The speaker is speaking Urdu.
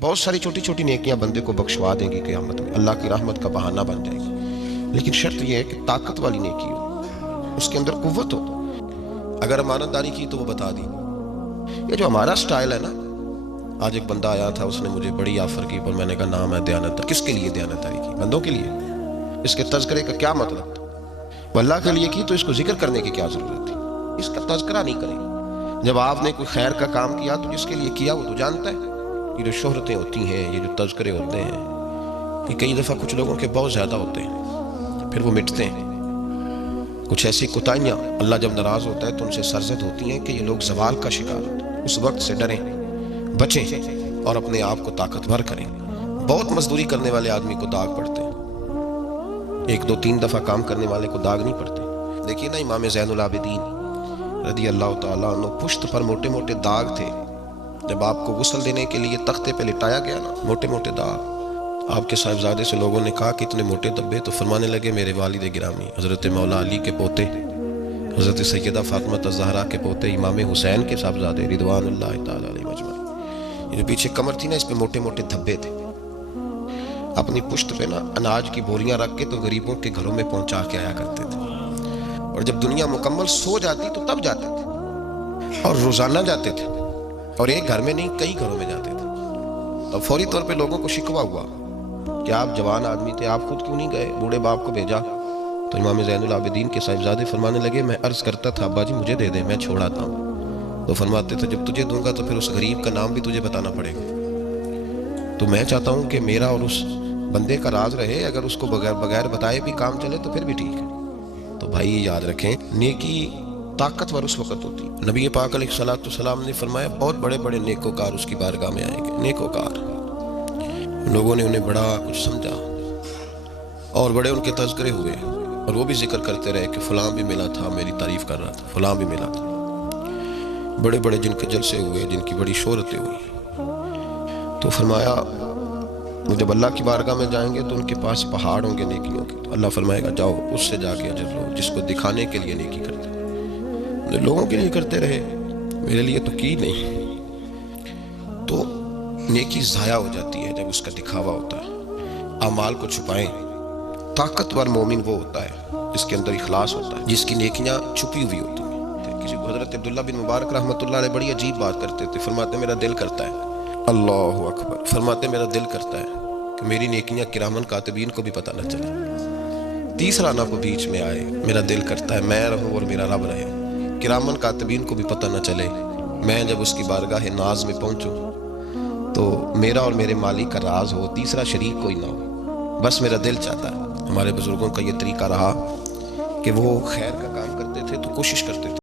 بہت ساری چھوٹی چھوٹی نیکیاں بندے کو بخشوا دیں گی قیامت میں، اللہ کی رحمت کا بہانہ بن جائے گی، لیکن شرط یہ ہے کہ طاقت والی نیکی ہو، اس کے اندر قوت ہو۔ اگر امانت داری کی تو وہ بتا دی۔ یہ جو ہمارا سٹائل ہے نا، آج ایک بندہ آیا تھا، اس نے مجھے بڑی آفر کی، پر میں نے کہا نام ہے دیانت۔ کس کے لیے دیانت داری کی؟ بندوں کے لیے؟ اس کے تذکرے کا کیا مطلب تھا؟ وہ اللہ کے لیے کی تو اس کو ذکر کرنے کی کیا ضرورت تھی؟ اس کا تذکرہ نہیں کرے گا۔ جب آپ نے کوئی خیر کا کام کیا تو جس کے لیے کیا وہ تو جانتا ہے۔ یہ جو شہرتیں ہوتی ہیں، یہ جو تذکرے ہوتے ہیں، یہ کئی دفعہ کچھ لوگوں کے بہت زیادہ ہوتے ہیں، پھر وہ مٹتے ہیں۔ کچھ ایسی کوتاہیاں اللہ جب ناراض ہوتا ہے تو ان سے سرزد ہوتی ہیں کہ یہ لوگ زوال کا شکار ہوتے ہیں۔ اس وقت سے ڈریں، بچیں اور اپنے آپ کو طاقتور کریں۔ بہت مزدوری کرنے والے آدمی کو داغ پڑتے ہیں، ایک دو تین دفعہ کام کرنے والے کو داغ نہیں پڑتے۔ دیکھیے نا امام زین العابدین رضی اللہ تعالیٰ عنہ، پشت پر موٹے موٹے داغ تھے۔ جب آپ کو غسل دینے کے لیے تختے پہ لٹایا گیا نا، موٹے موٹے داغ، آپ کے صاحبزادے سے لوگوں نے کہا کہ اتنے موٹے دبے، تو فرمانے لگے میرے والد گرامی حضرت مولا علی کے پوتے، حضرت سیدہ فاطمہ الزہرا کے پوتے، امام حسین کے صاحبزادے رضوان اللہ تعالیٰ علیہ مجمعین، یہ جو پیچھے کمر تھی نا، اس پہ موٹے موٹے دھبے تھے۔ اپنی پشت پہ نا اناج کی بوریاں رکھ کے تو غریبوں کے گھروں میں پہنچا کے آیا کرتے تھے، اور جب دنیا مکمل سو جاتی تو تب جاتے تھے، اور روزانہ جاتے تھے، اور ایک گھر میں نہیں کئی گھروں میں جاتے تھے۔ تو فوری طور پہ لوگوں کو شکوہ ہوا کہ آپ جوان آدمی تھے، آپ خود کیوں نہیں گئے، بوڑھے باپ کو بھیجا؟ تو امام زین العابدین کے صاحبزادے فرمانے لگے میں عرض کرتا تھا ابا جی مجھے دے دیں، میں چھوڑ آتا ہوں۔ تو فرماتے تھے جب تجھے دوں گا تو پھر اس غریب کا نام بھی تجھے بتانا پڑے گا، تو میں چاہتا ہوں کہ میرا اور اس بندے کا راز رہے، اگر اس کو بغیر بتائے بھی کام چلے تو پھر بھی ٹھیک ہے۔ تو بھائی یہ یاد رکھیں، نیکی طاقتور اس وقت ہوتی ہے۔ نبی پاک علیہ الصلوۃ والسلام نے فرمایا بہت بڑے بڑے نیکوکار اس کی بارگاہ میں آئیں گے۔ نیکوکار لوگوں نے انہیں بڑا کچھ سمجھا اور بڑے ان کے تذکرے ہوئے، اور وہ بھی ذکر کرتے رہے کہ فلاں بھی ملا تھا، میری تعریف کر رہا تھا، فلاں بھی ملا تھا۔ بڑے بڑے جن کے جلسے ہوئے، جن کی بڑی شہرتیں ہوئی، تو فرمایا وہ جب اللہ کی بارگاہ میں جائیں گے تو ان کے پاس پہاڑ ہوں گے نیکیوں کے، تو اللہ فرمائے گا جاؤ اس سے جا کے اجر لو جس کو دکھانے کے لیے نیکی کرتے، لوگوں کے لیے کرتے رہے، میرے لیے تو کی نہیں۔ تو نیکی ضائع ہو جاتی ہے جب اس کا دکھاوا ہوتا ہے۔ اعمال کو چھپائیں۔ طاقتور مومن وہ ہوتا ہے جس کے اندر اخلاص ہوتا ہے، جس کی نیکیاں چھپی ہوئی ہوتی ہیں۔ کسی کو حضرت عبداللہ بن مبارک رحمۃ اللہ علیہ بڑی عجیب بات کرتے تھے، فرماتے میرا دل کرتا ہے، اللہ اکبر، فرماتے میرا دل کرتا ہے کہ میری نیکیاں کرامن کاتبین کو بھی پتہ نہ چلے، تیسرا نہ کوئی بیچ میں آئے۔ میرا دل کرتا ہے میں رہوں اور میرا رب رہے، کرامن کاتبین کو بھی پتہ نہ چلے، میں جب اس کی بارگاہ ناز میں پہنچوں تو میرا اور میرے مالک کا راز ہو، تیسرا شریک کوئی نہ ہو، بس میرا دل چاہتا ہے۔ ہمارے بزرگوں کا یہ طریقہ رہا کہ وہ خیر کا کام کرتے تھے تو کوشش کرتے تھے